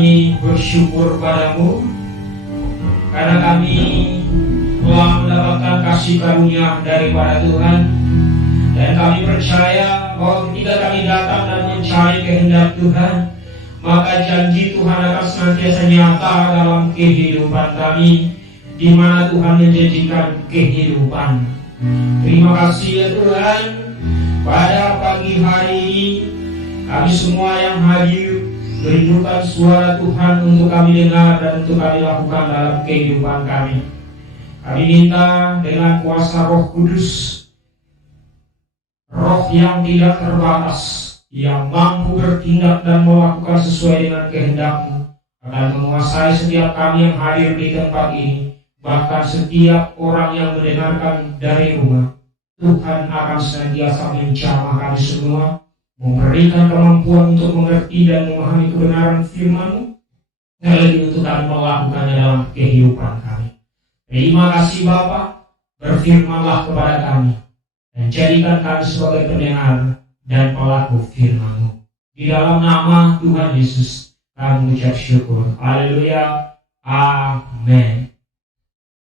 kami bersyukur padamu karena kami telah mendapatkan kasih karunia daripada Tuhan, dan kami percaya bahwa ketika kami datang dan mencari kehendak Tuhan, maka janji Tuhan akan senantiasa nyata dalam kehidupan kami, di mana Tuhan menjanjikan kehidupan. Terima kasih ya Tuhan, pada pagi hari ini kami semua yang hadir merindukan suara Tuhan untuk kami dengar dan untuk kami lakukan dalam kehidupan kami. Kami minta dengan kuasa Roh Kudus, Roh yang tidak terbatas, yang mampu bertindak dan melakukan sesuai dengan kehendak-Mu, akan menguasai setiap kami yang hadir di tempat ini, bahkan setiap orang yang mendengarkan dari rumah. Tuhan akan senantiasa menjamah kami semua, memberikan kemampuan untuk mengerti dan memahami kebenaran firman-Mu, terlebih untuk kami melakukannya dalam kehidupan kami. Terima kasih Bapa, berfirmanlah kepada kami, dan jadikan kami sebagai pendengar dan pelaku firman-Mu. Di dalam nama Tuhan Yesus kami mengucap syukur. Haleluya. Amin.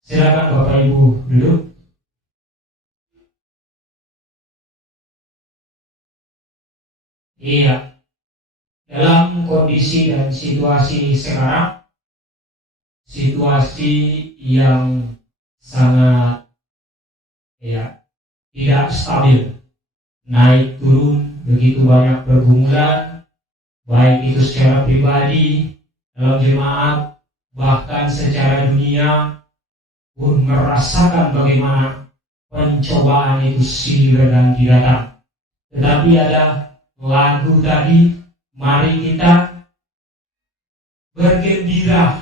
Silakan Bapak Ibu duduk. Iya, dalam kondisi dan situasi sekarang, situasi yang sangat tidak stabil, naik turun begitu banyak pergumulan, baik itu secara pribadi, dalam jemaat, bahkan secara dunia pun merasakan bagaimana pencobaan itu silih berganti datang. Tetapi ada lagu tadi, mari kita bergembira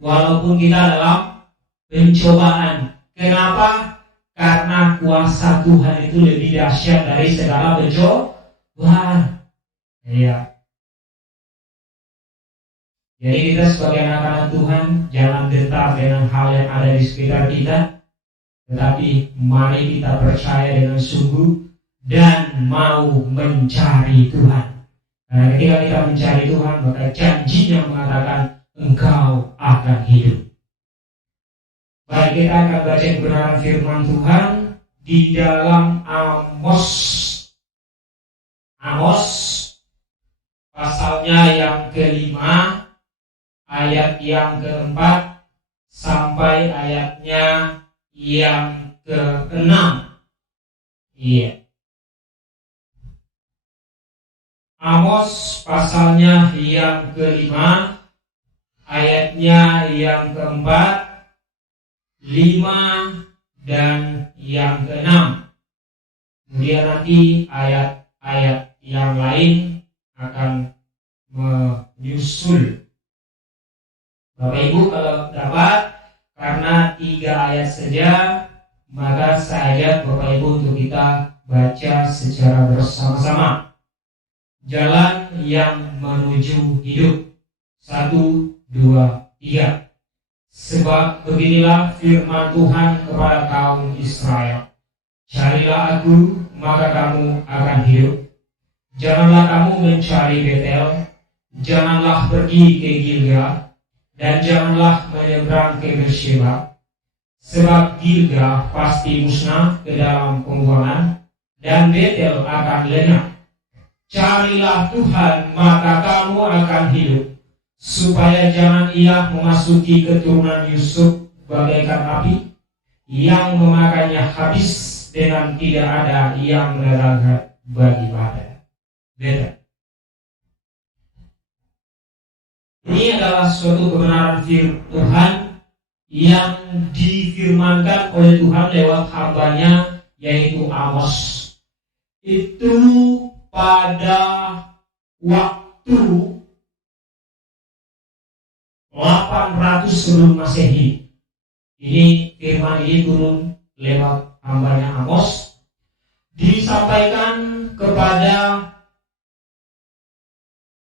walaupun kita dalam pencobaan. Kenapa? Karena kuasa Tuhan itu lebih dahsyat dari segala pencobaan. Iya. Jadi kita sebagai anak-anak Tuhan jangan gentar dengan hal yang ada di sekitar kita, tetapi mari kita percaya dengan sungguh dan mau mencari Tuhan. Karena ketika kita mencari Tuhan, maka janjinya mengatakan engkau akan hidup. Baik, kita akan baca kebenaran firman Tuhan di dalam Amos pasalnya yang kelima, ayat yang keempat sampai ayatnya yang keenam. Iya. Amos pasalnya yang kelima, ayatnya yang keempat, 5 dan yang keenam. Kemudian nanti ayat-ayat yang lain akan menyusul. Bapak Ibu kalau dapat, karena 3 ayat saja, maka saya ajak Bapak Ibu untuk kita baca secara bersama-sama. Jalan yang menuju hidup. 1, 2, 3. Sebab beginilah firman Tuhan kepada kaum Israel. Carilah aku, maka kamu akan hidup. Janganlah kamu mencari Betel, janganlah pergi ke Gilgal, dan janganlah menyeberang ke Beersheba. Sebab Gilgal pasti musnah ke dalam pembuangan, dan Betel akan lenyap. Carilah Tuhan, maka kamu akan hidup, supaya jangan Ia memasuki keturunan Yusuf bagaikan api, yang memakannya habis dengan tidak ada yang menerangkan bagi Betel. Ini adalah suatu kebenaran firman Tuhan yang difirmankan oleh Tuhan lewat hambanya, yaitu Amos. Itu pada waktu 800 sebelum Masehi. Ini firman ini turun lewat hambanya Amos, disampaikan kepada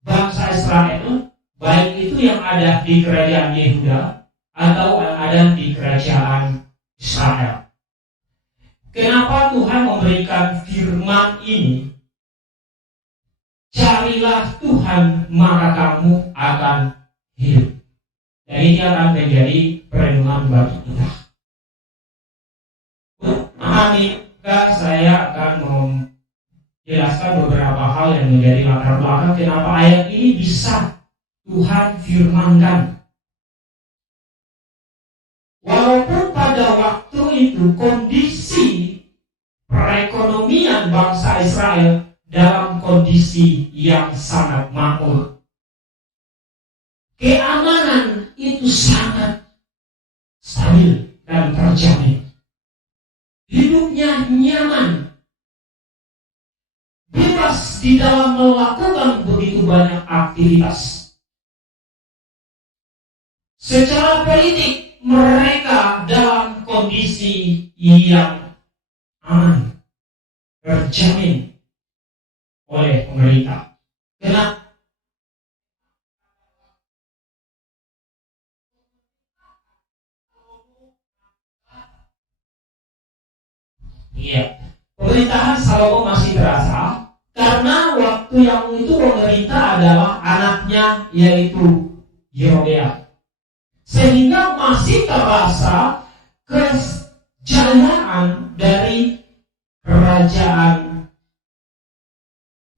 bangsa Israel, baik itu yang ada di kerajaan Yehuda atau yang ada di kerajaan Israel. Kenapa Tuhan memberikan firman ini? Carilah Tuhan, maka kamu akan hidup. Dan ini akan menjadi perenungan bagi kita. Memahami, saya akan menjelaskan beberapa hal yang menjadi latar belakang kenapa ayat ini bisa Tuhan firmankan. Walaupun pada waktu itu kondisi perekonomian bangsa Israel dalam kondisi yang sangat makmur, keamanan itu sangat stabil dan terjamin, hidupnya nyaman, bebas di dalam melakukan begitu banyak aktivitas. Secara politik mereka dalam kondisi yang aman, terjamin oleh pemerintah. Kenapa? Iya, pemerintahan Salomo masih terasa karena waktu yang itu pemerintah adalah anaknya, yaitu Yerobeam. Sehingga masih terasa kejayaan dari kerajaan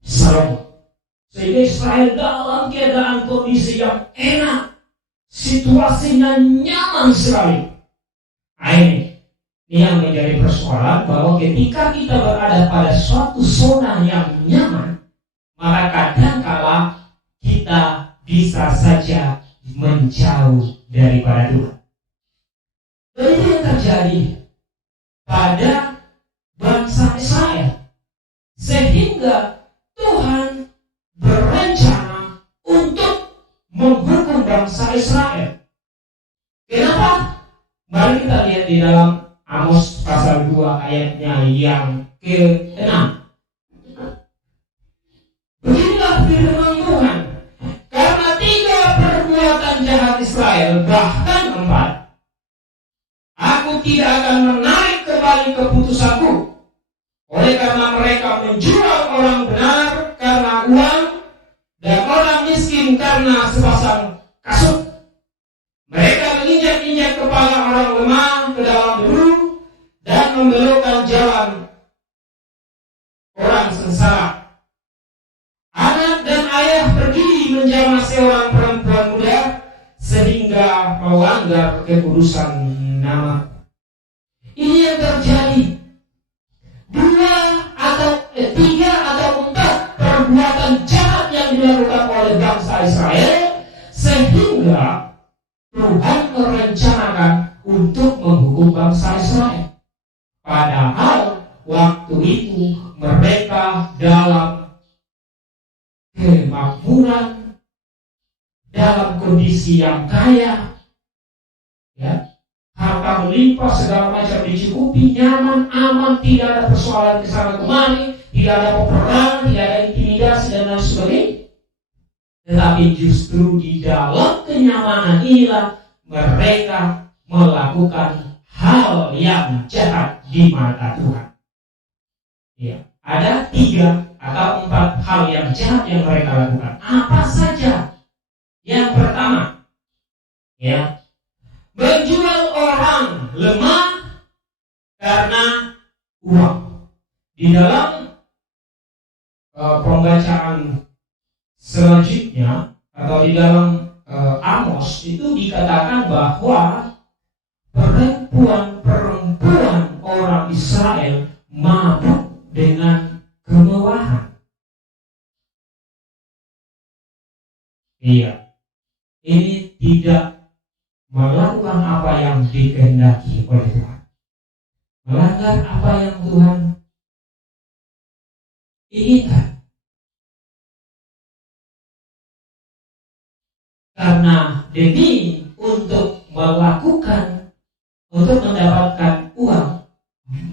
Salomo. Sehingga Israel dalam keadaan kondisi yang enak, situasinya nyaman sekali. Ini yang menjadi persoalan, bahwa ketika kita berada pada suatu zona yang nyaman, maka kadangkala kita bisa saja menjauh daripada Tuhan. Dan itu yang terjadi pada bangsa Israel, sehingga Tuhan berencana untuk menghukum bangsa Israel. Kenapa? Mari kita lihat di dalam Amos pasal 2 ayatnya yang ke-6. Beginilah firman Tuhan, karena 3 perbuatan jahat Israel, bahkan 4, aku tidak akan menarik kembali keputusanku. Oleh karena mereka menjual orang benar karena uang, dan orang miskin karena sepasang kasut. Mereka menginjak-injak kepala orang lemah ke dalam debu, dan membelokkan jalan orang sengsara. Anak dan ayah pergi menjamah seorang perempuan muda, sehingga melanggar kekudusan nama. Ini yang terjadi. 3 atau 4 perbuatan jahat yang dilakukan oleh bangsa Israel, sehingga Tuhan merencanakan untuk menghukum bangsa Israel. Padahal waktu itu mereka dalam kemakmuran, dalam kondisi yang kaya, ya, harta melimpah, segala macam dicukupi, nyaman, aman, tidak ada persoalan kesana kemari, tidak ada peperangan, tidak ada intimidasi dan lain sebagainya. Tetapi justru di dalam kenyamanan inilah mereka melakukan hal yang jahat di mata Tuhan. Ya, ada 3 atau 4 hal yang jahat yang mereka lakukan. Apa saja? Yang pertama, ya, menjual orang lemah karena uang. Di dalam pembacaan selanjutnya atau di dalam Amos itu dikatakan bahwa perempuan orang Israel mabuk dengan kemewahan. Iya, ini tidak melakukan apa yang dikehendaki oleh Tuhan, melanggar apa yang Tuhan inginkan. Karena demi untuk mendapatkan uang,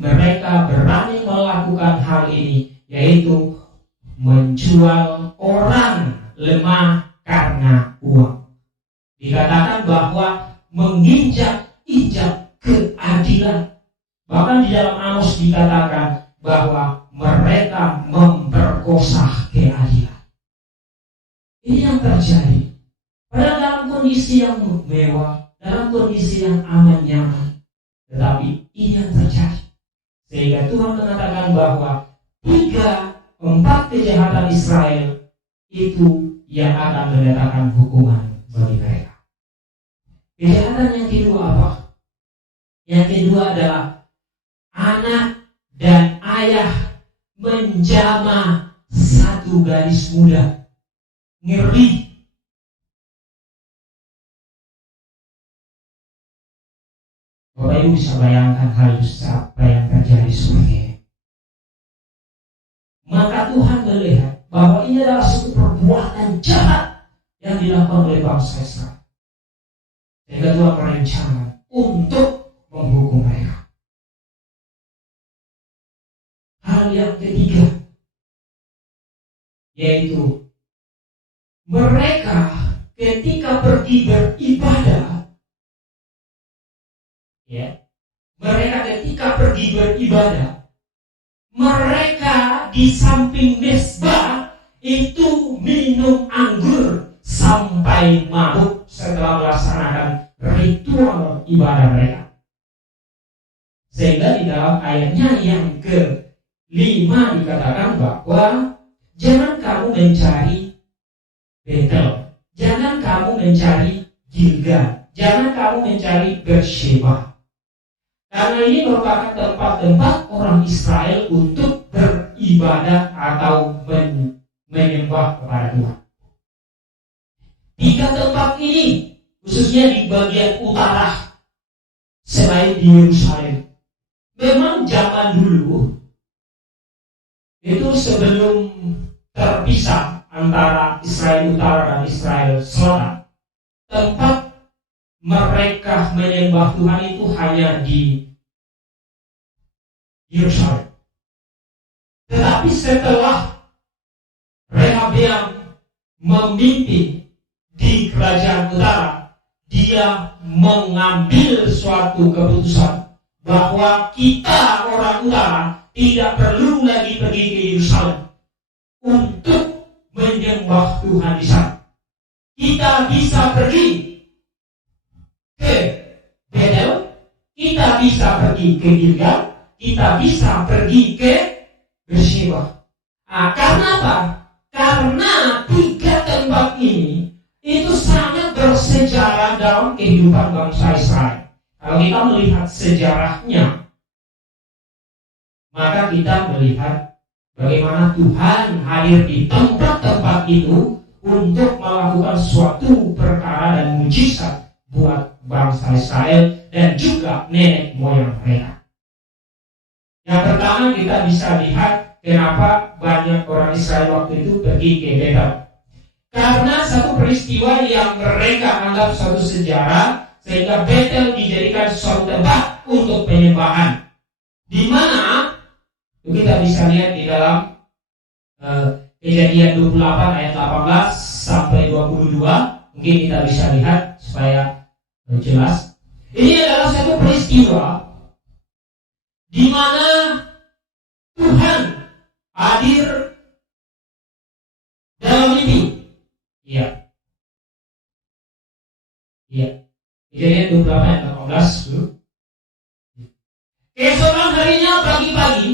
mereka berani melakukan hal ini, yaitu menjual orang lemah karena uang. Dikatakan bahwa menginjak-injak keadilan. Bahkan di dalam Amos dikatakan bahwa mereka memperkosa keadilan. Ini yang terjadi. Padahal dalam kondisi yang mewah, dalam kondisi yang aman nyaman. Tetapi ini yang terjadi. Sehingga Tuhan mengatakan bahwa 3-4 kejahatan Israel itu yang akan mendatangkan hukuman bagi mereka. Kejahatan yang kedua apa? Yang kedua adalah anak dan ayah menjamah satu gadis muda. Ngeri. Bapak Ibu bisa bayangkan hal itu apa yang terjadi seperti ini. Maka Tuhan melihat bahwa ini adalah suatu perbuatan jahat yang dilakukan oleh bangsa Israel. Sehingga Tuhan berencana untuk menghukum mereka. Hal yang ketiga, yaitu mereka ketika pergi beribadah, mereka ketika pergi beribadah, mereka di samping mezbah itu minum anggur sampai mabuk setelah melaksanakan ritual ibadah mereka. Sehingga di dalam ayatnya yang ke-5 dikatakan bahwa jangan kamu mencari Betel, jangan kamu mencari Gilgal, jangan kamu mencari Beersheba. Karena ini merupakan tempat-tempat orang Israel untuk beribadah atau menyembah kepada Tuhan. 3 tempat ini, khususnya di bagian utara selain di Yerusalem, memang zaman dulu itu sebelum terpisah antara Israel Utara dan Israel Selatan, tempat mereka menyembah Tuhan itu hanya di Yerusalem. Tetapi setelah Rehabeam memimpin di kerajaan utara, dia mengambil suatu keputusan bahwa kita orang utara tidak perlu lagi pergi ke Yerusalem untuk menyembah Tuhan di sana. Kita bisa pergi ke Betel, kita bisa pergi ke Gilgal, kita bisa pergi ke Beersheba. Karena apa? Karena 3 tempat ini itu sangat bersejarah dalam kehidupan bangsa Israel. Kalau kita melihat sejarahnya, maka kita melihat bagaimana Tuhan hadir di tempat-tempat itu untuk melakukan suatu perkara dan mujizat buat bangsa Israel dan juga nenek moyang mereka. Yang pertama kita bisa lihat kenapa banyak orang Israel waktu itu pergi ke Betel. Karena satu peristiwa yang mereka anggap suatu sejarah, sehingga Betel dijadikan suatu tempat untuk penyembahan. Di mana kita bisa lihat di dalam Kejadian 28 ayat 18 sampai 22. Mungkin kita bisa lihat supaya jelas. Ini adalah satu peristiwa di mana Tuhan hadir dalam mimpi. Iya. Kejadian 28 ayat 18 dulu. Keesokan harinya pagi-pagi,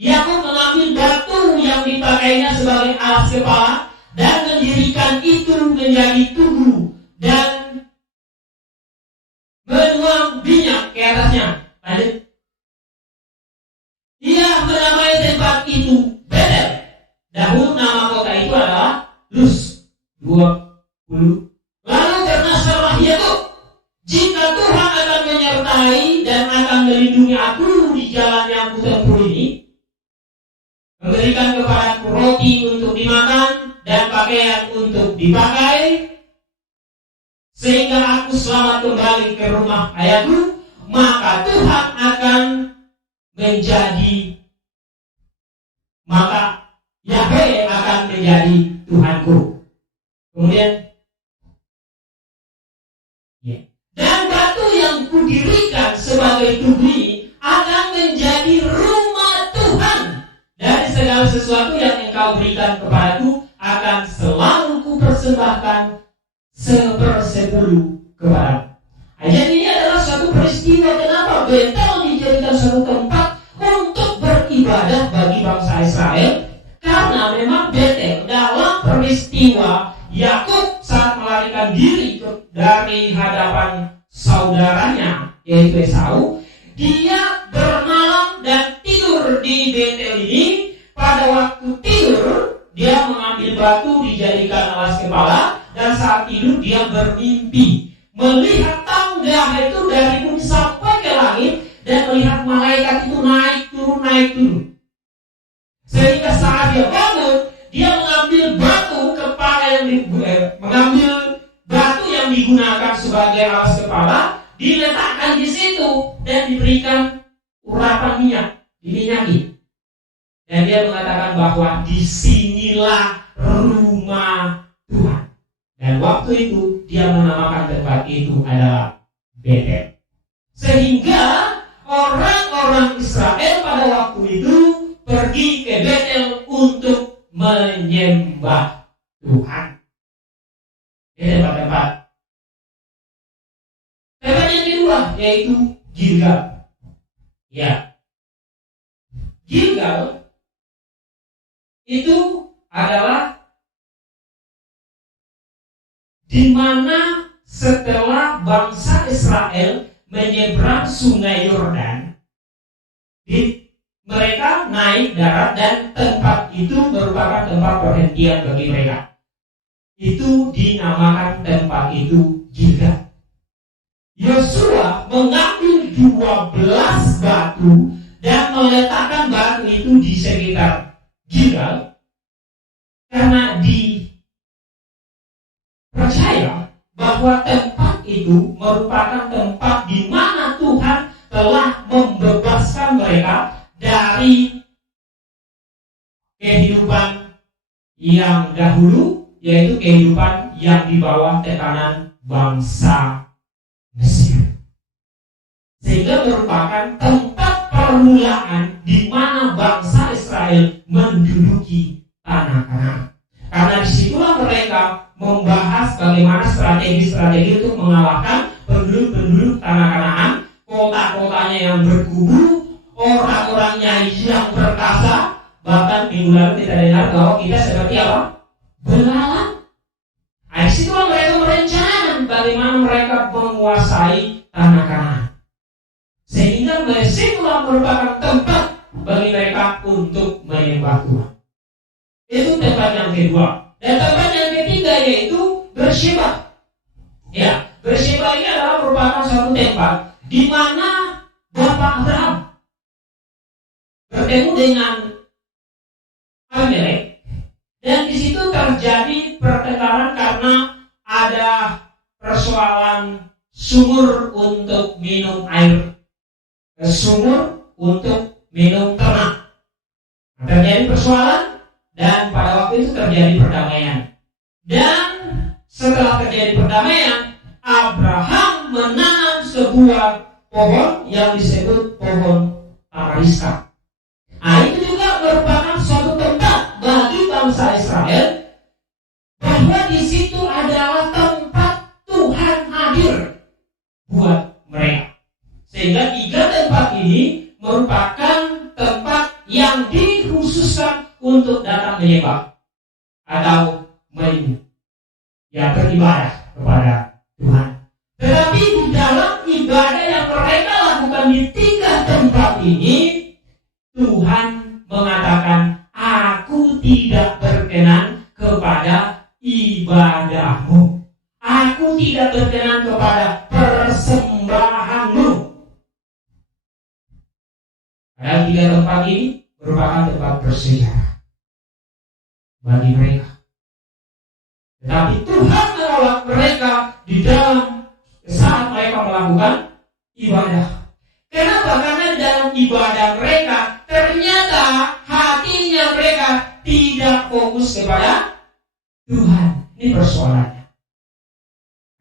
Yakub mengambil batu yang dipakainya sebagai alas kepala dan mendirikan itu menjadi tugu dan menuang minyak ke atasnya. Lanjut. Ia menamai tempat itu Betel. Dahulu nama kota itu adalah Luz. 20. Lalu karena salah Yakub, jika Tuhan akan menyertai dan akan melindungi aku di jalan yang kutempuh ini, memberikan kepadaku roti untuk dimakan dan pakaian untuk dipakai, sehingga aku selamat kembali ke rumah ayahku, maka Tuhan akan menjadi, maka Yahweh akan menjadi Tuhanku. Kemudian, dan batu yang kudirikan sebagai tugu ini akan menjadi rumah Tuhan. Dari segala sesuatu yang engkau berikan kepadaku akan selalu kupersembahkan sepersepuluh kepada. Jadi ini adalah suatu peristiwa kenapa Betel dijadikan suatu tempat untuk beribadah bagi bangsa Israel, karena memang Betel dalam peristiwa Yakub saat melarikan diri dari hadapan saudaranya yaitu Esau, dia bermalam dan tidur di Betel ini. Pada waktu tidur dia mengambil batu dijadikan alas kepala, dan saat tidur dia bermimpi melihat tangga itu dari bumi sampai ke langit, dan melihat malaikat itu naik turun. Sehingga saat dia bangun, dia mengambil batu yang digunakan sebagai alas kepala, diletakkan di situ dan diberikan urapan minyak, diminyaki. Dan dia mengatakan bahwa disinilah rumah Tuhan. Dan waktu itu dia menamakan tempat itu adalah Betel. Sehingga orang-orang Israel pada waktu itu pergi ke Betel untuk menyembah Tuhan. Ini tempat-tempat. Tempat yang kedua yaitu Gilgal. Ya, Gilgal itu adalah di mana setelah bangsa Israel menyeberang sungai Yordan, mereka naik darat dan tempat itu merupakan tempat perhentian bagi mereka. Itu dinamakan tempat itu Gilgal. Yosua mengambil 12 batu dan meletakkan batu itu di sekitar Gilgal, karena dipercaya bahwa tempat itu merupakan tempat di mana Tuhan telah membebaskan mereka dari kehidupan yang dahulu, yaitu kehidupan yang di bawah tekanan bangsa Mesir. Sehingga merupakan tempat permulaan di mana bangsa Israel menduduki tanah Kanaan. Karena disitulah mereka membahas bagaimana strategi-strategi untuk mengalahkan penduduk-penduduk tanah Kanaan, kota-kotanya yang berkubu, orang-orangnya yang perkasa. Bahkan minggu lalu kita dengar bahwa kita seperti apa? Belalang. Disitulah mereka merencanakan bagaimana mereka menguasai tanah Kanaan. Sehingga disitulah merupakan tempat bagi mereka untuk menyembah Tuhan. Itu tempat yang kedua. Dan tempat yang ketiga yaitu Beersheba. Ya, Beersheba ini adalah merupakan suatu tempat di mana Bapak Abraham bertemu dengan Abimelek, dan di situ terjadi pertengkaran karena ada persoalan sumur untuk minum air, sumur untuk minum ternak. Terjadi persoalan dan pada waktu itu terjadi perdamaian. Dan setelah terjadi perdamaian, Abraham menanam sebuah pohon yang disebut pohon Tamariska. Itu juga merupakan suatu tempat bagi bangsa Israel, bahwa di situ adalah tempat Tuhan hadir buat mereka. Sehingga 3 tempat ini merupakan tempat yang dikhususkan untuk datang menyembah atau beribadah kepada Tuhan. Tetapi di dalam ibadah yang mereka lakukan di 3 tempat ini, Tuhan mengatakan, aku tidak berkenan kepada ibadahmu. Aku tidak berkenan kepada persembahanmu. Dalam 3 tempat ini merupakan tempat bersejarah bagi mereka. Tetapi Tuhan menolak mereka di dalam saat mereka melakukan ibadah. Kenapa? Karena di dalam ibadah mereka ternyata hatinya mereka tidak fokus kepada Tuhan. Ini persoalannya.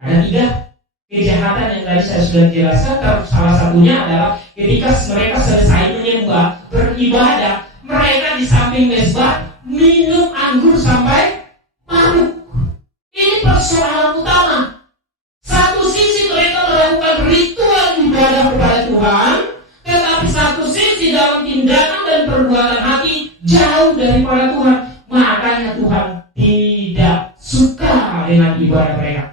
Ada 3 kejahatan yang tadi saya sudah jelaskan. Salah satunya adalah ketika mereka selesai menyembah, beribadah, mereka di samping mezbah minum anggur sampai mabuk. Ini persoalan utama Tuhan, tetapi satu sisi dalam tindakan dan perbuatan hati jauh daripada Tuhan. Makanya Tuhan tidak suka dengan ibadah mereka.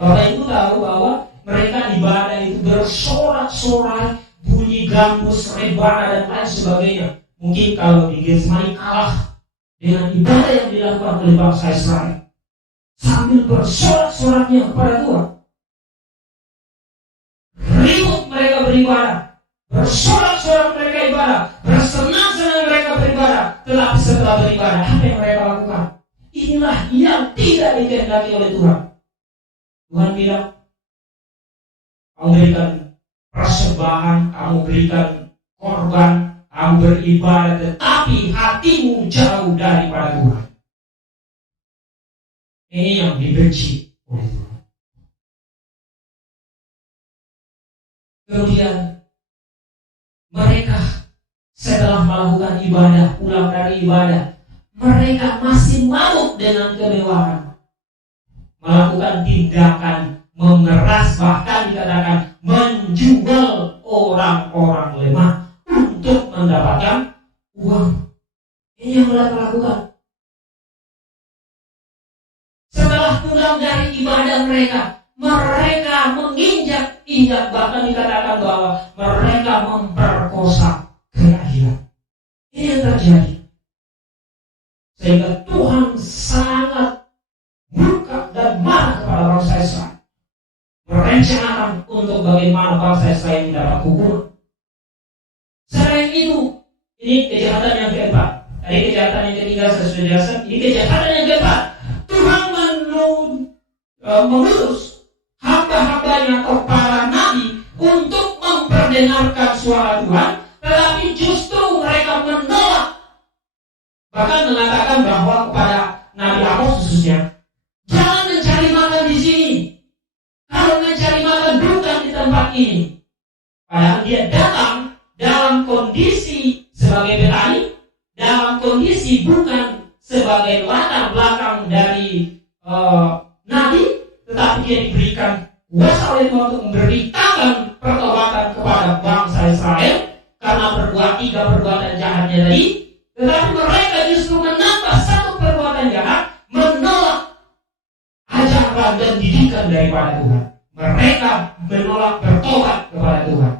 Bapak Ibu tahu bahwa mereka ibadah itu bersorak-sorai, bunyi gambus, rebana dan lain sebagainya. Mungkin kalau di Getsemani kalah dengan ibadah yang dilakukan oleh bangsa Israel, sambil bersorak-soraknya kepada Tuhan. Ribut mereka beribadah, bersorak-sorak mereka ibadah, bersenang-senang mereka beribadah. Tetapi setelah beribadah, apa yang mereka lakukan? Inilah yang tidak dikehendaki oleh Tuhan. Tuhan bilang, kamu berikan persembahan, kamu berikan korban, kamu beribadah, tetapi hatimu jauh daripada Tuhan. Ini yang dibenci oleh Tuhan. Kemudian mereka setelah melakukan ibadah, pulang dari ibadah, mereka masih mabuk dengan kemewahan, melakukan tindakan memeras, bahkan dikatakan menjual orang-orang lemah untuk mendapatkan uang. Ini yang mereka lakukan. Setelah pulang dari ibadah mereka menginjak-injak, bahkan dikatakan bahwa mereka memperkosa keadilan. Ini yang terjadi. Sehingga Tuhan sangat murka dan marah kepada bangsa Israel, merencanakan untuk bagaimana bangsa Israel mendapat hukuman. Selain itu, ini kejahatan yang keempat. Tadi kejahatan yang ketiga saya sudah jelaskan. Ini kejahatan yang keempat. Tuhan mengutus hamba-hambanya atau para nabi untuk memperdengarkan suara Tuhan, tetapi justru mereka menolak. Bahkan mengatakan bahwa kepada Nabi Amos khususnya, jangan mencari makan di sini. Kalau mencari makan bukan di tempat ini. Padahal dia datang dalam kondisi sebagai petani, dalam kondisi bukan sebagai latar belakang dari nabi, tetapi dia diberikan kuasa oleh Tuhan untuk memberitakan pertobatan kepada bangsa Israel karena tiga perbuatan jahatnya tadi. Tetapi mereka justru menambah satu perbuatan jahat, menolak ajaran dan didikan daripada Tuhan. Mereka menolak bertobat kepada Tuhan.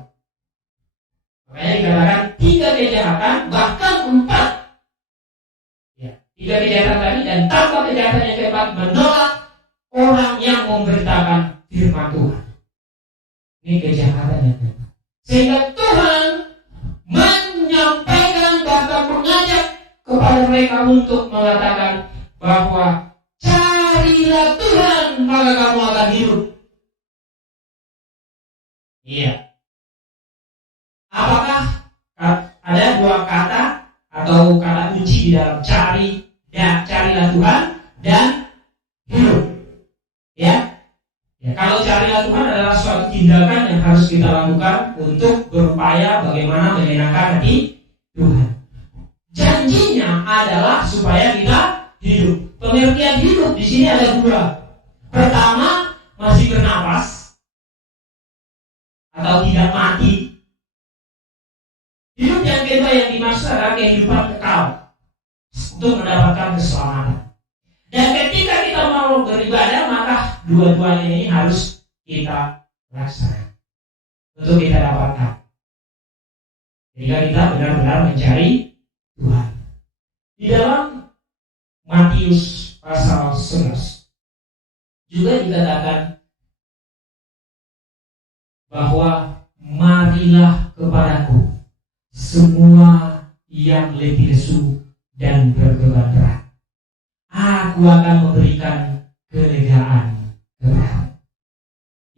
Makanya dikatakan 3 kejahatan, bahkan 4. Ya, 3 kejahatan tadi dan tambah kejahatan yang keempat, menolak orang yang memberitakan firman Tuhan. Ini kejahatan yang keempat. Sehingga Tuhan menyampaikan, bahkan mengajak kepada mereka untuk mengatakan bahwa carilah Tuhan maka kamu akan hidup. Iya. Apakah ada 2 kata atau kata kunci di dalam cari, ya, carilah Tuhan dan hidup? Ya. Ya, kalau carilah Tuhan adalah suatu tindakan yang harus kita lakukan untuk berupaya bagaimana menyenangkan hati Tuhan. Janjinya adalah supaya kita hidup. Pengertian hidup di sini ada 2. Pertama, masih bernapas atau tidak mati. Hidup yang kedua yang dimaksud adalah kehidupan kekal untuk mendapatkan keselamatan. Dan ketika kita mau beribadah, maka dua-duanya ini harus kita laksanakan untuk kita dapatkan. Ketika kita benar-benar mencari Tuhan. Di dalam Matius pasal 11 juga dikatakan bahwa marilah kepadaku semua yang letih lesu dan berbeban berat, aku akan memberikan kelegaan kepadamu.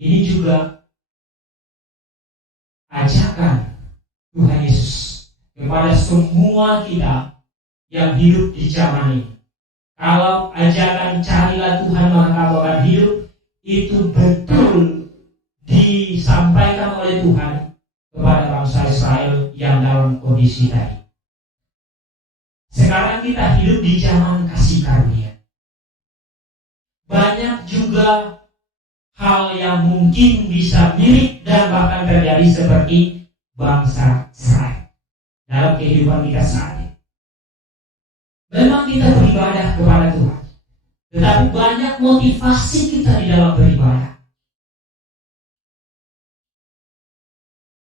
Ini juga ajakan Tuhan Yesus kepada semua kita yang hidup di zaman ini. Kalau ajakan carilah Tuhan maka kamu akan hidup, itu betul disampaikan oleh Tuhan kepada bangsa Israel yang dalam kondisi tadi. Sekarang kita hidup di zaman kasih karunia. Banyak juga hal yang mungkin bisa mirip dan bahkan terjadi seperti bangsa Israel dalam kehidupan kita saat ini. Memang kita beribadah kepada Tuhan, tetapi banyak motivasi kita di dalam beribadah.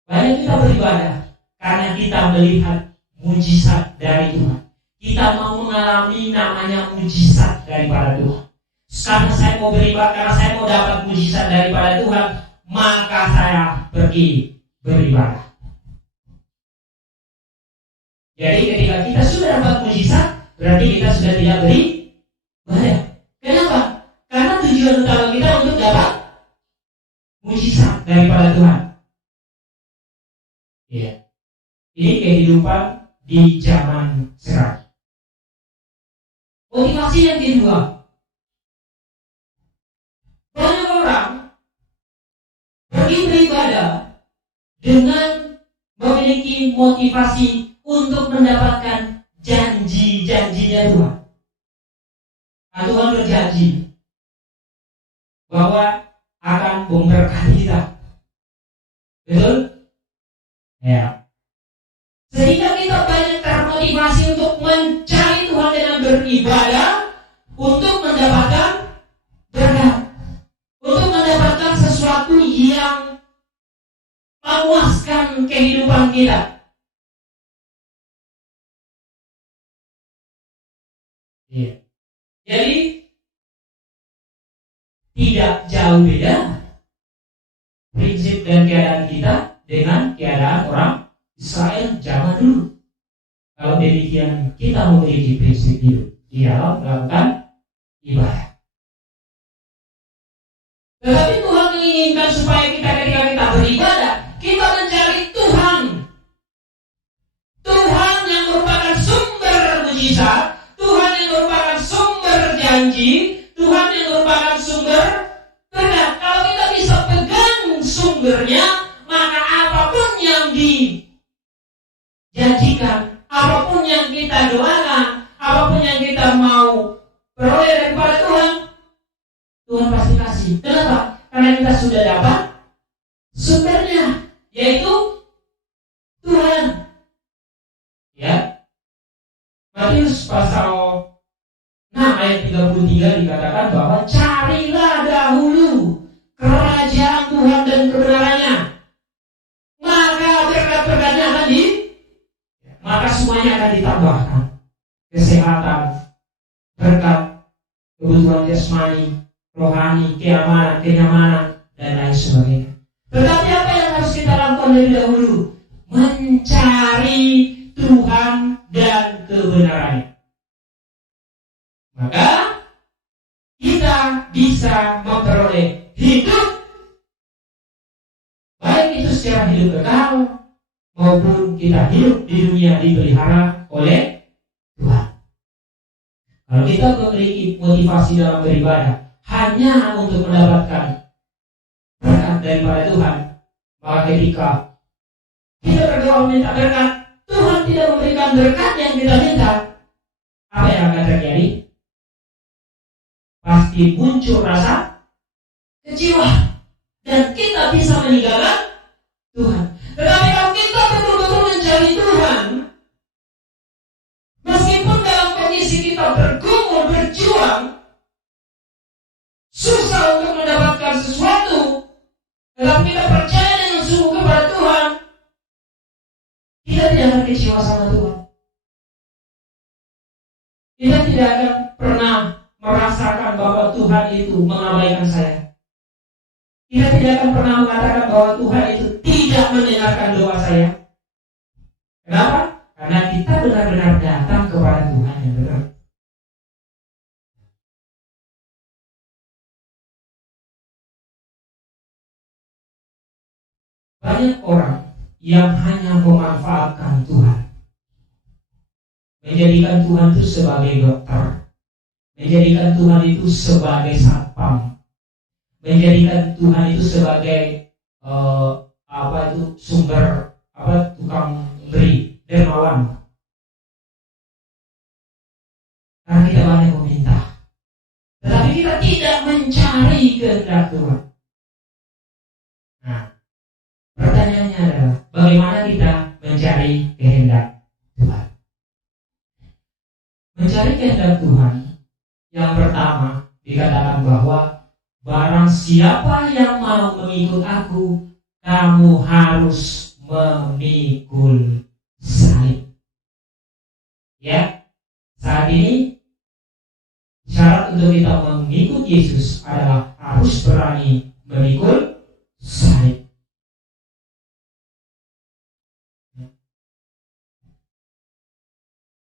Banyak kita beribadah karena kita melihat mujizat dari Tuhan. Kita mau mengalami namanya mujizat daripada Tuhan. Karena saya mau beribadah, karena saya mau dapat mujizat daripada Tuhan, maka saya pergi beribadah. Jadi ketika kita sudah dapat mujizat, berarti kita sudah tidak beribadah. Kenapa? Karena tujuan utama kita untuk dapat mujizat daripada Tuhan. Ya. Ini kehidupan di zaman sekarang. Motivasi yang kedua, banyak orang pergi beribadah dengan memiliki motivasi untuk mendapatkan janji-janjinya Tuhan. Nah, Tuhan berjanji bahwa akan memberkati kita. Betul? Ya. Sehingga kita banyak termotivasi untuk mencari Tuhan dengan beribadah untuk mendapatkan berkat, untuk mendapatkan sesuatu yang memuaskan kehidupan kita. Ya. Jadi tidak jauh beda prinsip dan keadaan kita dengan keadaan orang Israel zaman dulu. Kalau demikian, kita memiliki prinsip hidup di dalam melakukan ibadah. Tetapi Tuhan menginginkan supaya kita ketika kita beribadah, kita mencari Tuhan. Tuhan yang merupakan sumber mujizat, Tuhan yang merupakan sumber janji, Tuhan yang merupakan sumber berkat. Kalau kita bisa pegang sumbernya, maka apapun yang dijanjikan, apapun yang kita doakan, apapun yang kita mau peroleh daripada Tuhan, Tuhan pasti kasih. Kenapa? Karena kita sudah dapat sumbernya, yaitu Tuhan. Ya. Matius pasal 6 ayat 33 dikatakan bahwa carilah dahulu kerajaan Tuhan dan kebenarannya, maka berkat-berkatnya maka semuanya akan ditambahkan. Kesehatan, berkat, kebutuhan jasmani, rohani, kenyamanan, dan lain sebagainya. Tetapi apa yang harus kita lakukan lebih dahulu? Mencari Tuhan dan kebenarannya. Maka kita bisa memperoleh hidup, baik itu secara hidup kekal maupun kita hidup di dunia dipelihara oleh Tuhan. Kalau kita memiliki motivasi dalam beribadah hanya untuk mendapatkan berkat daripada Tuhan, maka ketika kita berdoa minta berkat, Tuhan tidak memberikan berkat yang kita minta, apa yang akan terjadi? Pasti muncul rasa kecewa dan kita bisa meninggalkan Tuhan. Tetapi kalau kita betul-betul mencari Tuhan, meskipun dalam kondisi kita bergumul, berjuang, susah untuk mendapatkan sesuatu, tetapi kita percaya dengan sungguh kepada Tuhan, kita tidak akan kecewa sama Tuhan. Kita tidak akan pernah merasakan bahwa Tuhan itu mengabaikan saya. Kita tidak akan pernah mengatakan bahwa Tuhan itu tidak mendengarkan doa saya. Kenapa? Karena kita benar-benar datang kepada Tuhan yang benar. Banyak orang yang hanya memanfaatkan Tuhan, menjadikan Tuhan itu sebagai dokter, menjadikan Tuhan itu sebagai satpam, menjadikan Tuhan itu sebagai sumber tukang beri, dermawan. Karena kita banyak meminta, tetapi kita tidak mencari kehendak Tuhan. mencari kehendak Tuhan, yang pertama dikatakan bahwa barang siapa yang mau mengikut aku, kamu harus memikul salib. Ya, saat ini syarat untuk kita mengikut Yesus adalah harus berani memikul salib.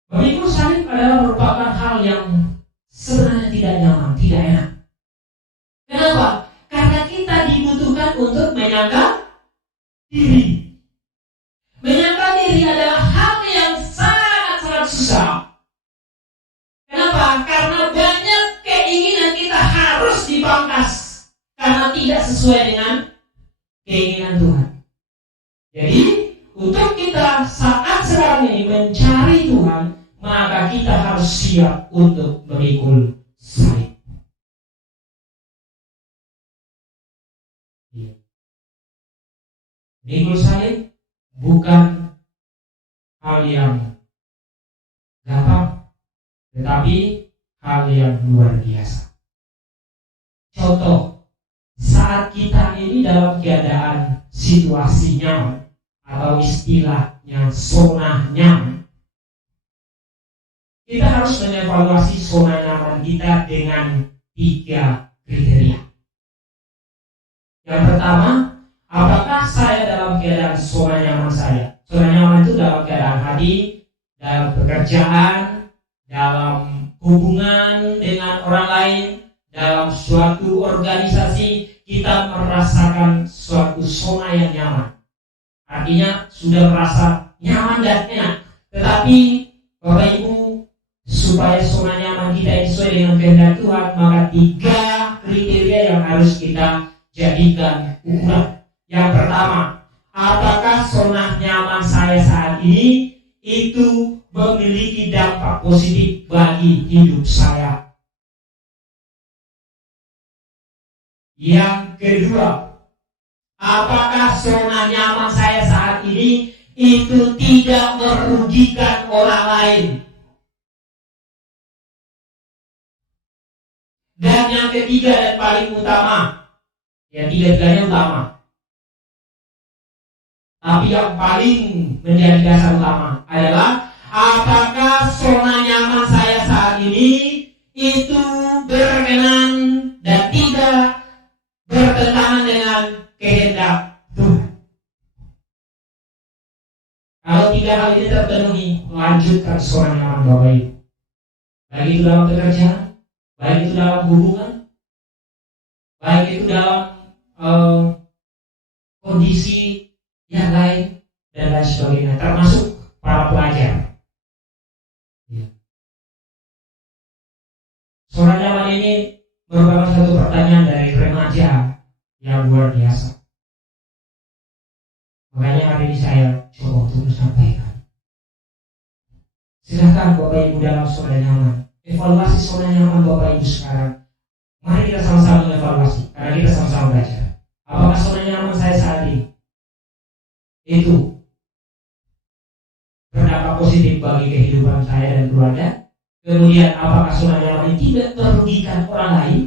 Memikul salib adalah merupakan hal yang sebenarnya tidak nyaman, tidak enak. Kenapa? Karena kita dibutuhkan untuk menyangkal diri. Menyangkal diri adalah hal yang sangat-sangat susah. Kenapa? Karena banyak keinginan kita harus dipangkas karena tidak sesuai dengan keinginan Tuhan. Jadi, untuk kita saat sekarang ini mencari Tuhan, maka kita harus siap untuk memikul salib. Memikul salib bukan hal yang gampang, tetapi hal yang luar biasa. Contoh, saat kita ini dalam keadaan situasi nyaman atau istilahnya zona nyaman, kita harus mengevaluasi zona nyaman kita dengan 3 kriteria. Yang pertama, apakah saya dalam keadaan zona nyaman saya? Zona nyaman itu dalam keadaan hati, dalam pekerjaan, dalam hubungan dengan orang lain, dalam suatu organisasi, kita merasakan suatu zona yang nyaman. Artinya sudah merasa nyaman dan enak. Tetapi Bapak Ibu, supaya zona nyaman kita sesuai dengan kehendak Tuhan, maka 3 kriteria yang harus kita jadikan ukuran. Yang pertama, apakah zona nyaman saya saat ini itu memiliki dampak positif bagi hidup saya? Yang kedua, apakah zona nyaman saya saat ini itu tidak merugikan orang lain? Dan yang ketiga dan paling utama, ya tiga-tiganya utama, tapi yang paling menjadi dasar utama adalah apakah zona nyaman saya saat ini itu berkenan dan tidak bertentangan dengan kehendak Tuhan. Kalau 3 hal ini terpenuhi, lanjutkan zona nyaman Bapak Ibu. Baik itu dalam pekerjaan, baik itu dalam hubungan, baik itu dalam kondisi yang lain dan lain sebagainya, termasuk para pelajar. Zona nyaman ini merupakan satu pertanyaan dari remaja yang luar biasa. Makanya hari ini saya coba untuk menyampaikan. Silakan Bapak Ibu dalam zona nyaman, evaluasi zona nyaman Bapak Ibu sekarang. Mari kita sama-sama mengevaluasi, karena kita sama-sama belajar. Apakah zona nyaman saya saat ini itu berdampak positif bagi kehidupan saya dan keluarga? Kemudian apakah zona nyaman ini tidak merugikan orang lain?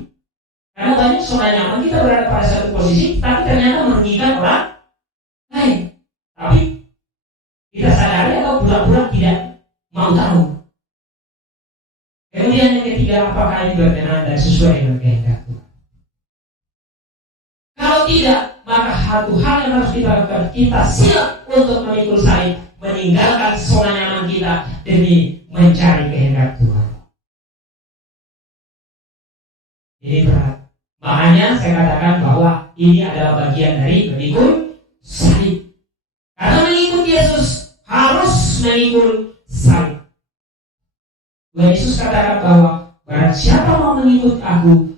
Karena banyak zona nyaman kita berada pada satu posisi, tapi ternyata merugikan orang lain. Tapi kita sadari atau pura-pura tidak mau tahu. Kemudian yang ketiga, apakah ini berkenan dan sesuai dengan kehendak Tuhan? Kalau tidak, maka satu hal yang harus kita lakukan, kita siap untuk memikul salib, meninggalkan zona nyaman kita demi mencari kehendak Tuhan. Ini berat. Makanya saya katakan bahwa ini adalah bagian dari memikul salib. Karena mengikut Yesus harus memikul salib. Tuhan Yesus katakan bahwa barang siapa mau mengikut aku,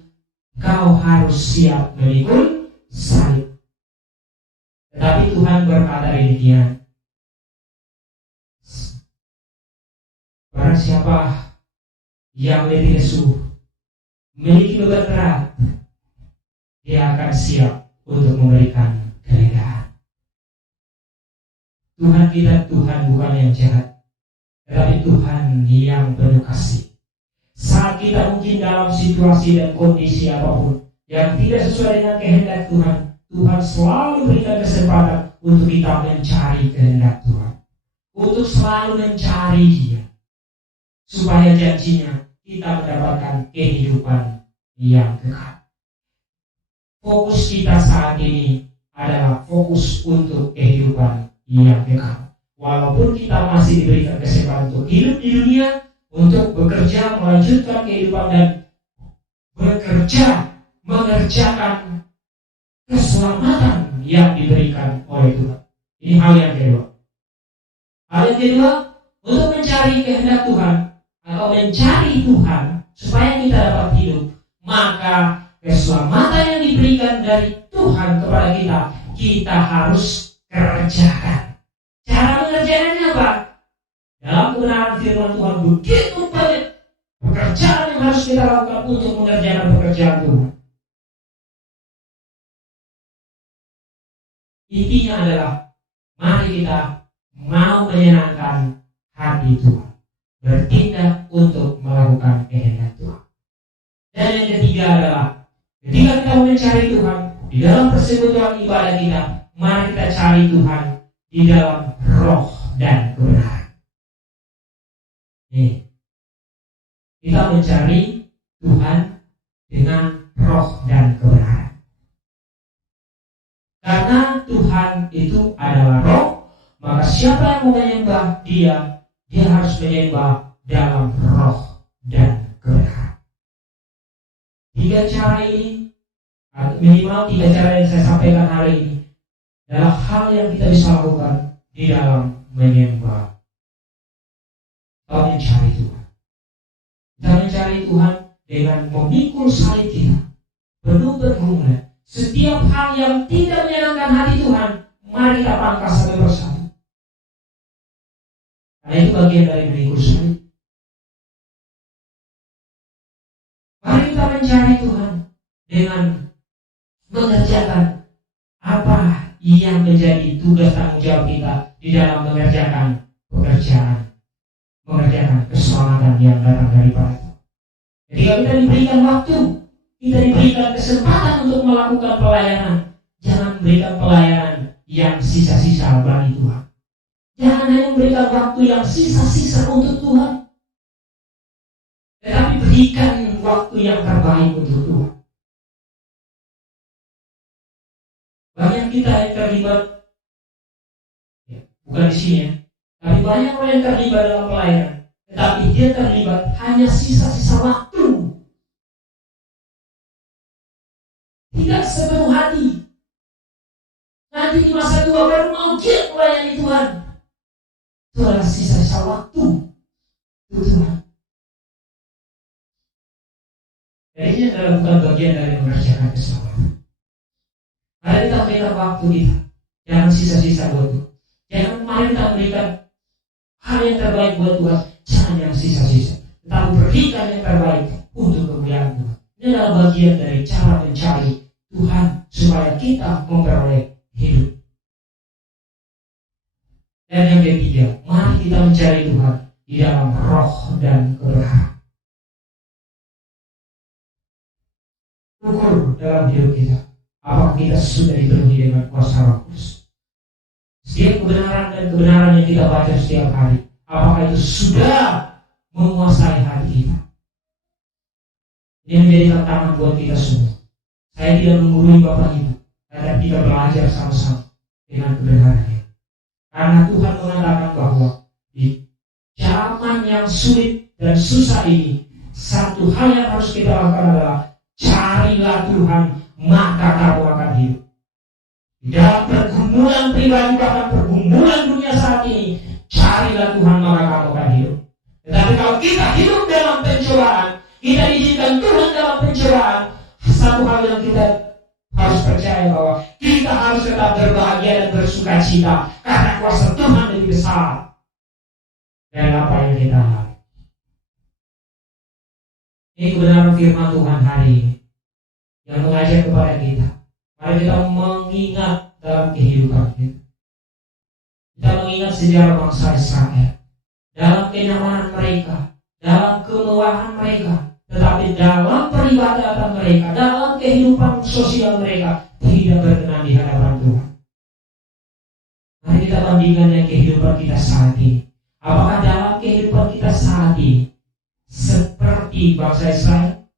kau harus siap memikul salib. Tetapi Tuhan berkata demikian, barang siapa yang letih lesu, memiliki beban berat, dia akan siap untuk memberikan kelegaan. Tuhan kita Tuhan bukan yang jahat, tetapi Tuhan yang penuh kasih. Saat kita mungkin dalam situasi dan kondisi apapun yang tidak sesuai dengan kehendak Tuhan, Tuhan selalu berikan kesempatan untuk kita mencari kehendak Tuhan, untuk selalu mencari Dia, supaya janjinya kita mendapatkan kehidupan yang kekal. Fokus kita saat ini adalah fokus untuk kehidupan yang kekal. Walaupun kita masih diberikan kesempatan untuk hidup di dunia, untuk bekerja, melanjutkan kehidupan dan bekerja, mengerjakan keselamatan yang diberikan oleh Tuhan. Ini hal yang kedua. Hal yang kedua, untuk mencari kehendak Tuhan atau mencari Tuhan supaya kita dapat hidup, maka keselamatan yang diberikan dari Tuhan kepada kita, kita harus kerjakan. Cara mengerjakannya apa? Dalam kebenaran firman Tuhan begitu banyak pekerjaan yang harus kita lakukan untuk mengerjakan pekerjaan Tuhan. Intinya adalah mari kita mau menyenangkan hati Tuhan, bertindak untuk melakukan kehendak Tuhan. Dan yang ketiga adalah ketika kita mencari Tuhan di dalam persekutuan ibadah kita, mari kita cari Tuhan di dalam roh dan kebenaran. Nih, kita mencari Tuhan dengan roh dan kebenaran. Karena Tuhan itu adalah roh, maka siapa yang mau menyembah Dia, dia harus menyembah dalam roh dan kebenaran. Tiga cara ini, minimal tiga cara yang saya sampaikan hari ini, adalah hal yang kita bisa lakukan di dalam menyembah atau mencari Tuhan. Kita mencari Tuhan dengan memikul salib kita, penuh pergumulan. Setiap hal yang tidak menyenangkan hati Tuhan, mari kita pangkas satu persatu. Karena itu bagian dari memikul salib. Mari kita mencari Tuhan dengan mengerjakan apa yang menjadi tugas tanggung jawab kita di dalam mengerjakan pekerjaan, mengerjakan keselamatan yang datang daripada Tuhan. Ketika kita diberikan waktu, kita diberikan kesempatan untuk melakukan pelayanan, jangan memberikan pelayanan yang sisa-sisa bagi Tuhan. Jangan hanya memberikan waktu yang sisa-sisa untuk Tuhan, tetapi berikan waktu yang terbaik untuk Tuhan. Banyak kita yang terlibat, ya, bukan di sini ya, tapi banyak orang yang terlibat dalam pelayanan, tetapi dia terlibat hanya sisa-sisa waktu, tidak sepenuh hati. Nanti di masa tua baru mau giat melayani Tuhan. Itu adalah sisa-sisa waktu untuk Tuhan. Dan ini adalah bukan bagian dari mengerjakan keselamatan. Mari kita berikan waktu kita, jangan sisa-sisa buat Tuhan. Jangan mari kita berikan hal yang terbaik buat Tuhan, jangan yang sisa-sisa. Tetapi berikan yang terbaik untuk kemuliaan Tuhan. Ini adalah bagian dari cara mencari Tuhan supaya kita memperoleh hidup. Dan yang ketiga, mari kita mencari Tuhan di dalam roh dan kebenaran. Ukur dalam hidup kita, apakah kita sudah dipenuhi dengan kuasa Roh Kudus? Setiap kebenaran dan kebenaran yang kita baca setiap hari, apakah itu sudah menguasai hati kita? Ini menjadi tantangan buat kita semua. Saya tidak menggurui Bapak Ibu, tetapi kita belajar sama-sama dengan kebenarannya. Karena Tuhan mengatakan bahwa di zaman yang sulit dan susah ini, satu hal yang harus kita lakukan adalah carilah Tuhan, maka kamu akan hidup. Di dalam pergumulan pribadi, bahkan pergumulan dunia saat ini, carilah Tuhan, maka kamu akan hidup. Tetapi kalau kita hidup dalam pencobaan, kita diizinkan Tuhan dalam pencobaan, satu hal yang kita harus percaya bahwa kita harus tetap berbahagia dan bersuka cita karena kuasa Tuhan lebih besar dari apa yang kita alami. Ini kebenaran firman Tuhan hari ini yang mengajak kepada kita. Mari kita mengingat dalam kehidupan kita. Kita mengingat sejarah bangsa Israel dalam kenyamanan mereka, dalam kemewahan mereka, tetapi dalam peribadatan mereka, dalam kehidupan sosial mereka tidak berkenan di hadapan Tuhan. Mari kita bandingkan dengan kehidupan kita saat ini. Apakah dalam kehidupan kita saat ini seperti bangsa Israel?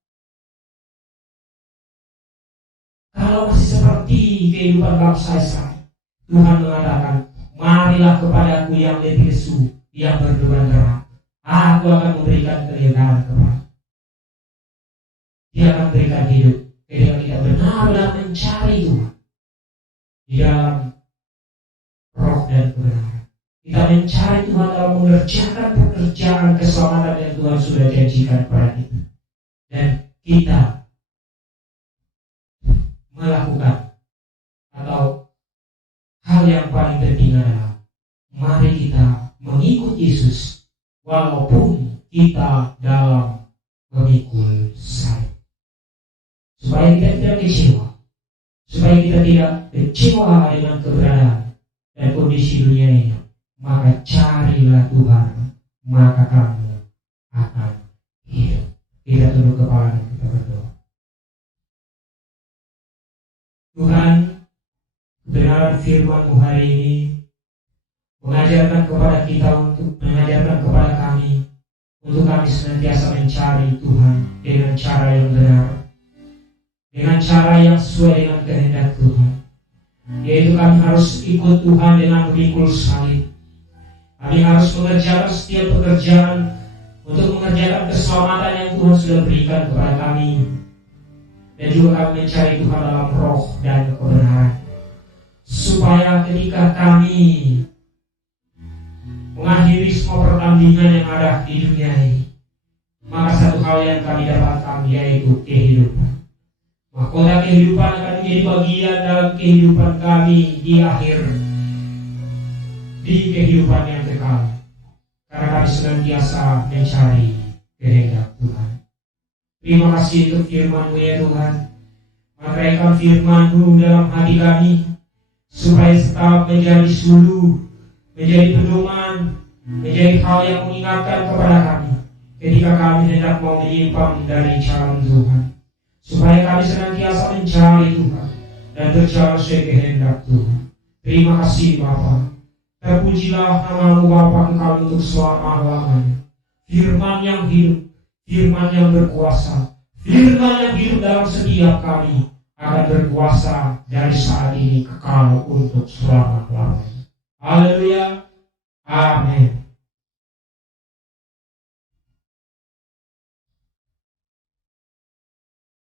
Kalau masih seperti kehidupan bangsa Israel, Tuhan mengatakan, marilah kepadaku yang letih lesu, yang berbeban berat. Aku akan memberikan kelegaan kepada. Dia akan memberikan hidup ketika kita benar-benar mencari Tuhan di dalam roh dan kebenaran. Kita mencari Tuhan dalam mengerjakan pekerjaan keselamatan yang Tuhan sudah janjikan kepada kita. Dan kita melakukan atau hal yang paling penting adalah mari kita mengikut Yesus walaupun kita dalam memikul salib, supaya kita tidak kecewa, supaya kita tidak kecewa dengan keberadaan dan kondisi dunia ini. Maka carilah Tuhan, maka kamu akan hidup. Kita tunduk kepala dan kita berdoa. Tuhan, kebenaran firman-Mu hari ini mengajarkan kepada kita mengajarkan kepada kami untuk kami senantiasa mencari Tuhan dengan cara yang benar, dengan cara yang sesuai dengan kehendak Tuhan, yaitu kami harus ikut Tuhan dengan memikul salib. Kami harus mengerjakan setiap pekerjaan untuk mengerjakan keselamatan yang Tuhan sudah berikan kepada kami, dan juga kami mencari Tuhan dalam roh dan kebenaran, supaya ketika kami mengakhiri semua pertandingan yang ada di dunia ini, maka satu hal yang kami dapatkan yaitu kehidupan. Mahkota kehidupan akan menjadi bagian dalam kehidupan kami di akhir, di kehidupan yang kekal, karena kami senantiasa mencari kehendak Tuhan. Terima kasih untuk firman-Mu ya Tuhan. Meteraikan firman-Mu dalam hati kami, supaya tetap menjadi suluh, menjadi pedoman, menjadi hal yang mengingatkan kepada kami ketika kami hendak mau menyimpang dari jalan Tuhan, supaya kami senantiasa mencari Tuhan dan berjalan sesuai kehendak Tuhan. Terima kasih Bapa. Terpujilah nama-Mu Bapa Engkau untuk selama-lamanya. Firman yang hidup, firman yang berkuasa, firman yang hidup dalam setiap kami akan berkuasa dari saat ini kekal untuk selama-lamanya. Haleluya. Amin.